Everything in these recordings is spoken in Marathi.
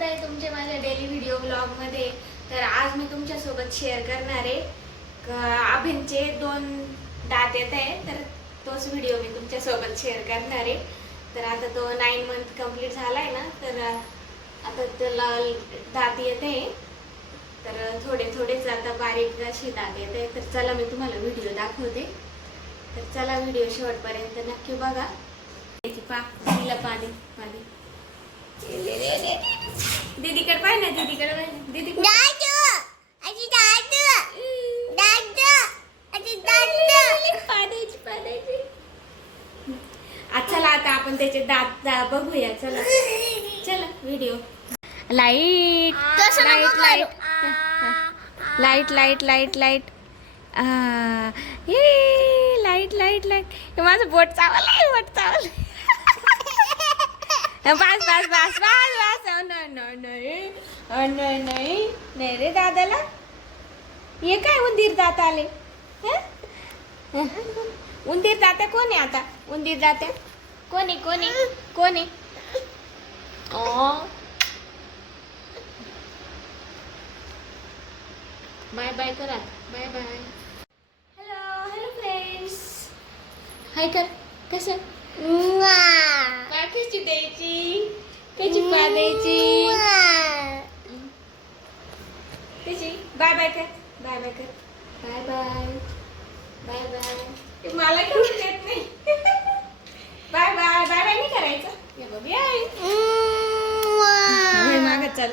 स्वागत आहे तुमचे माझ्या डेली व्हिडिओ ब्लॉगमध्ये तर आज मी तुमच्यासोबत शेअर करणार आहे. अभिनचे दोन दात येत आहे तर तोच व्हिडिओ मी तुमच्यासोबत शेअर करणार आहे. तर आता तो नाईन मंथ कंप्लीट झाला आहे ना तर आता त्याला दात येत आहे. तर थोडे थोडेच आता बारीक अशी दात येत आहे. तर चला मी तुम्हाला व्हिडिओ दाखवते. तर चला व्हिडिओ शेवटपर्यंत नक्की बघा. त्याची पा तिला पाणी पाणी. दीदीकडे पाय ना दीदीकडे दीदी चला आता आपण त्याचे दात बघूया चला चला video light light light light. Light light light light light. Light हे माझं बोट चावलं बोट चावलं बस बस बस बस बस. नाही नाही नाही रे दादाला? हे काय उंदीर दात आले? हं? उंदीर दात्या कोण आता? उंदीर दात्या कोणी कोणी कोणी? ओ बाय बाय करा. Bye bye. Hello hello friends hi कर. कसं? कशी द्यायची? कशी पा द्यायची? कशी बाय बाय कर. बाय बाय कर. Bye bye. Bye bye. मला करून देत नाही. Bye bye. बाय बाय नाही करायचं. बघ याय हे मागं चल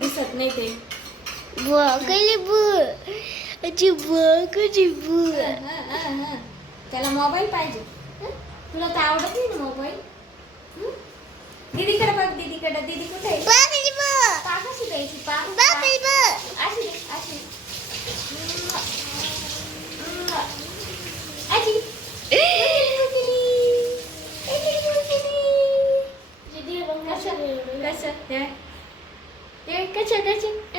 दिसत नाही ते. हा, हा, हा. त्याला मोबाईल पाहिजे? तुला तर आवडत नाही ना मोबाईल? दीदीकडे बघ दीदीकडे दीदी कुठे आहे पा कशी द्यायची पा पा. अशी दे, अशी अशी कसं कसं हे? हे कसं कसं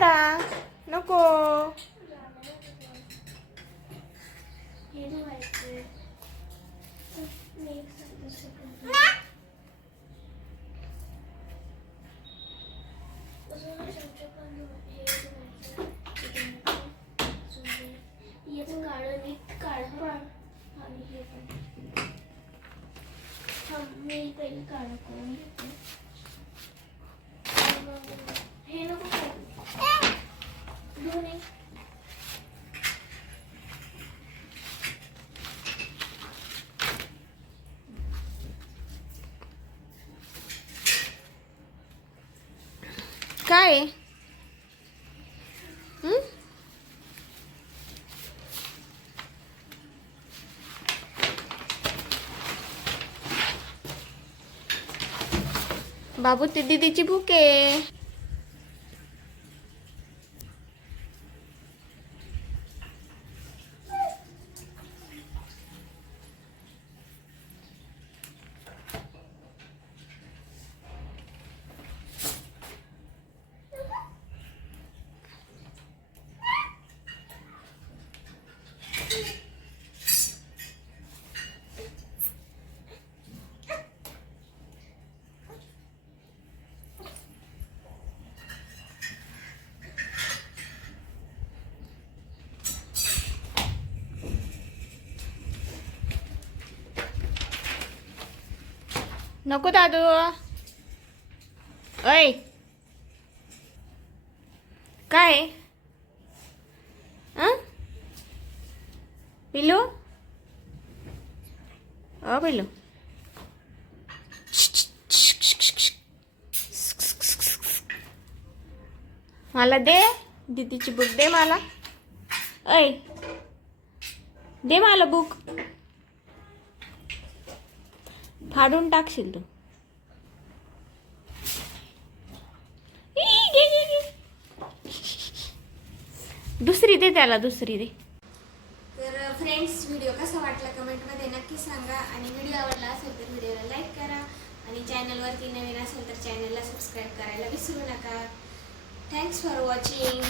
पण थांब, मी पहिले काढा करून हे नको काय? बाबू ती दीदीची भूक आहे. नको दादू. ऐ काय? अं? पिलू? अ पिलू. मला दे. दीदीची बुक दे मला. ऐ दे मला बुक फाडून टाकशील तू. घे, दुसरी दे त्याला दुसरी दे. तर फ्रेंड्स व्हिडिओ कसा वाटला कमेंटमध्ये नक्की सांगा. आणि व्हिडिओ आवडला असेल तर व्हिडिओला लाईक करा. आणि चॅनलवरती नवीन असेल तर चॅनलला सबस्क्राईब करायला विसरू नका. Thanks for watching